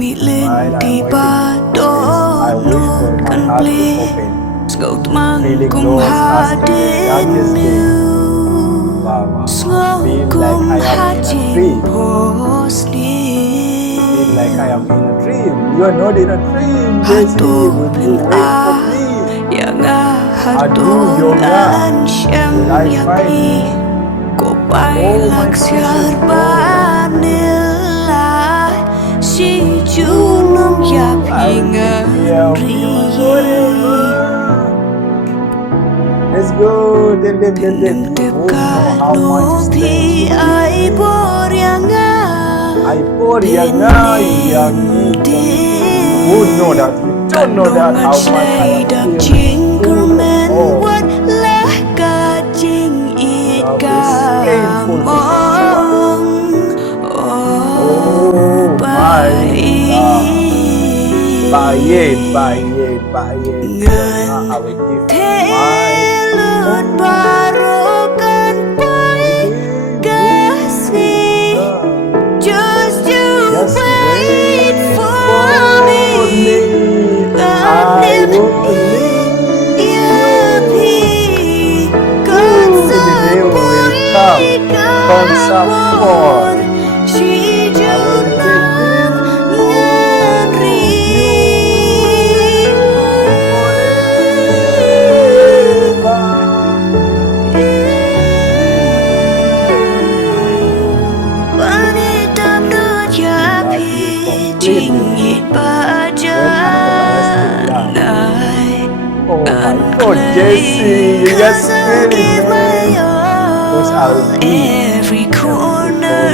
mi lên While I'm đi waiting ba for đô this, I wish nô for my căn heart pli to open. ngầu mang Feeling cùng lost ha as in the đến darkest day. lưu Wow. ngầu Feel like cùng I am ha in a chim dream. post Feel like I am in a dream. You are not in a dream, ha Jessie. tu Will pin you wait for a me? ya nga ha tu Aduh, Yoga. lan shem Will I ya find pi you? ko pai Oh, my lak precious siar boy. ba nila si chu nom ya I pi will nga take care of ri you forever. Let's go. Tell them. Nim You tep won't ka know how no much pi strength ai bor ya nga I pour yang yang ti you won't know that. You don't know that how much I đập am chính full men of what lá ca chính ít love ca is painful to mong Oh my God. Buy it. ngân I will give thế you my lượt baro can quay ca si just you Just wait wait for me I Gabi will leave ya you. pi cơn The gió day will POI come. ka Comes up por for. chỉ I cho will take nắng you ngàn ri wanita berdua pi jingit bajanai Oh my God, Jessie, you just feel it, man. Because I'll be every corner